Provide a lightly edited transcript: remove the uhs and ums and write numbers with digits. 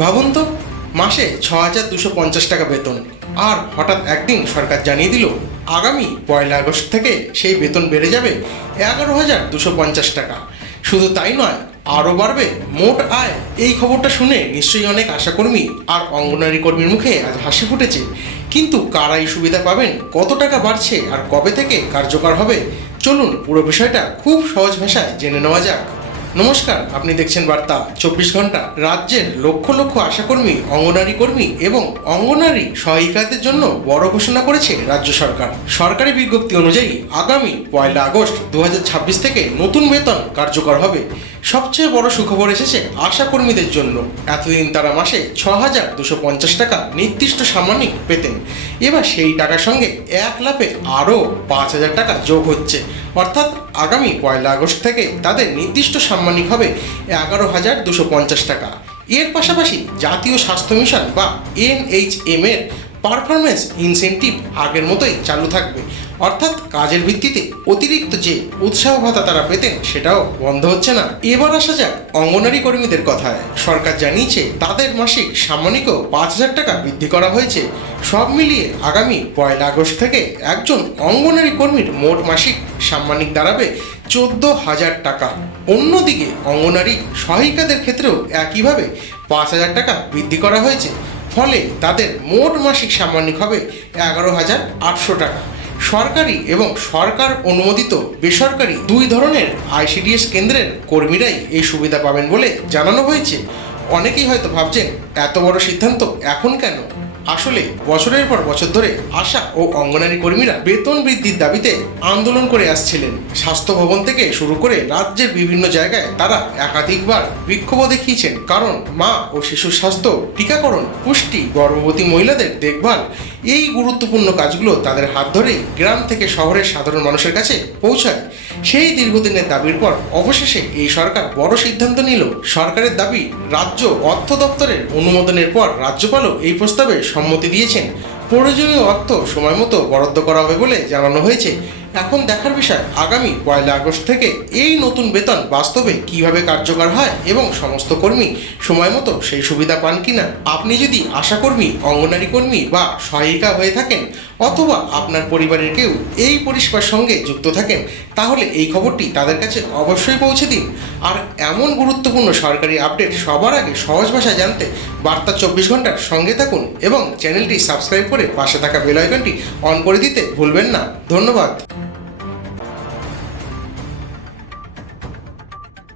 ভাবুন তো, মাসে ৬,২৫০ টাকা বেতন, আর হঠাৎ একদিন সরকার জানিয়ে দিল আগামী ১ আগস্ট থেকে সেই বেতন বেড়ে যাবে ১১,২৫০ টাকা। শুধু তাই নয়, আরও বাড়বে মোট আয়। এই খবরটা শুনে নিশ্চয়ই অনেক আশাকর্মী আর অঙ্গনারী কর্মীর মুখে আজ হাসি ফুটেছে। কিন্তু কারা এই সুবিধা পাবেন, কত টাকা বাড়ছে আর কবে থেকে কার্যকর হবে, চলুন পুরো বিষয়টা খুব সহজ ভাষায় জেনে নেওয়া যাক। নমস্কার, আপনি দেখছেন বার্তা ২৪ ঘন্টা। রাজ্যের লক্ষ লক্ষ আশাকর্মী, অঙ্গনারী কর্মী এবং অঙ্গনারী সহায়িকাদের জন্য বড় ঘোষণা করেছে রাজ্য সরকার। সরকারি বিজ্ঞপ্তি অনুযায়ী আগামী ১ আগস্ট ২০২৬ থেকে নতুন বেতন কার্যকর হবে। সবচেয়ে বড় সুখবর এসেছে আশাকর্মীদের জন্য। এতদিন তারা মাসে ৬,২৫০ টাকা নির্দিষ্ট সাম্মানিক পেতেন। এবার সেই টাকার সঙ্গে এক লাফে আরও ৫,০০০ টাকা যোগ হচ্ছে। অর্থাৎ আগামী ১ আগস্ট থেকে তাদের নির্দিষ্ট সাম্মানিক হবে ১১,২৫০ টাকা। এর পাশাপাশি জাতীয় স্বাস্থ্য মিশন বা NHM এর পারফরমেন্স ইনসেন্টিভ আগের মতোই চালু থাকবে। অর্থাৎ কাজের ভিত্তিতে অতিরিক্ত যে উৎসাহ ভাতা তারা পেতেন সেটাও বন্ধ হচ্ছে না। এবার আসা যাক অঙ্গনারী কর্মীদের কথায়। সরকার জানিয়েছে তাদের মাসিক সাম্মানিকও ৫,০০০ টাকা বৃদ্ধি করা হয়েছে। সব মিলিয়ে আগামী ১ আগস্ট থেকে একজন অঙ্গনারী কর্মীর মোট মাসিক সাম্মানিক দাঁড়াবে ১৪,০০০ টাকা। অন্যদিকে অঙ্গনারী সহায়িকাদের ক্ষেত্রেও একইভাবে ৫,০০০ টাকা বৃদ্ধি করা হয়েছে। ফলে তাদের মোট মাসিক সাম্মানিক হবে ১১,৮০০ টাকা। সরকারি এবং সরকার অনুমোদিত বেসরকারি দুই ধরনের ICDS কেন্দ্রের কর্মীরাই এই সুবিধা পাবেন বলে জানানো হয়েছে। অনেকেই হয়তো ভাবছেন, এত বড় সিদ্ধান্ত এখন কেন? আসলে বছরের পর বছর ধরে আশা ও অঙ্গনারী কর্মীরা বেতন বৃদ্ধির দাবিতে আন্দোলন করে আসছিলেন। স্বাস্থ্য ভবন থেকে শুরু করে রাজ্যের বিভিন্ন জায়গায় তারা একাধিকবার বিক্ষোভও দেখিয়েছেন। কারণ মা ও শিশুর স্বাস্থ্য, টিকাকরণ, পুষ্টি, গর্ভবতী মহিলাদের দেখভাল, এই গুরুত্বপূর্ণ কাজগুলো তাদের হাত ধরেই গ্রাম থেকে শহরের সাধারণ মানুষের কাছে পৌঁছায়। সেই দীর্ঘদিনের দাবির পর অবশেষে এই সরকার বড় সিদ্ধান্ত নিল। সরকারের দাবি, রাজ্য অর্থ দপ্তরের অনুমোদনের পর রাজ্যপালও এই প্রস্তাবে সম্মতি দিয়েছেন। প্রয়োজনীয় অর্থ সময় মতো বরাদ্দ করা হবে বলে জানানো হয়েছে। এখন দেখার বিষয় আগামী ১ আগস্ট থেকে এই নতুন বেতন বাস্তবে কিভাবে কার্যকর হয় এবং সমস্ত কর্মী সময় মতো সেই সুবিধা পান কিনা। আপনি যদি আশাকর্মী, অঙ্গনারী কর্মী বা সহায়িকা হয়ে থাকেন, অথবা আপনার পরিবারের কেউ এই পরিষেবার সঙ্গে যুক্ত থাকেন, তাহলে এই খবরটি তাদের কাছে অবশ্যই পৌঁছে দিন। আর এমন গুরুত্বপূর্ণ সরকারি আপডেট সবার আগে সহজ ভাষায় জানতে বার্তা ২৪ ঘন্টার সঙ্গে থাকুন এবং চ্যানেলটি সাবস্ক্রাইব করে পাশে থাকা বেল আইকনটি অন করে দিতে ভুলবেন না। ধন্যবাদ।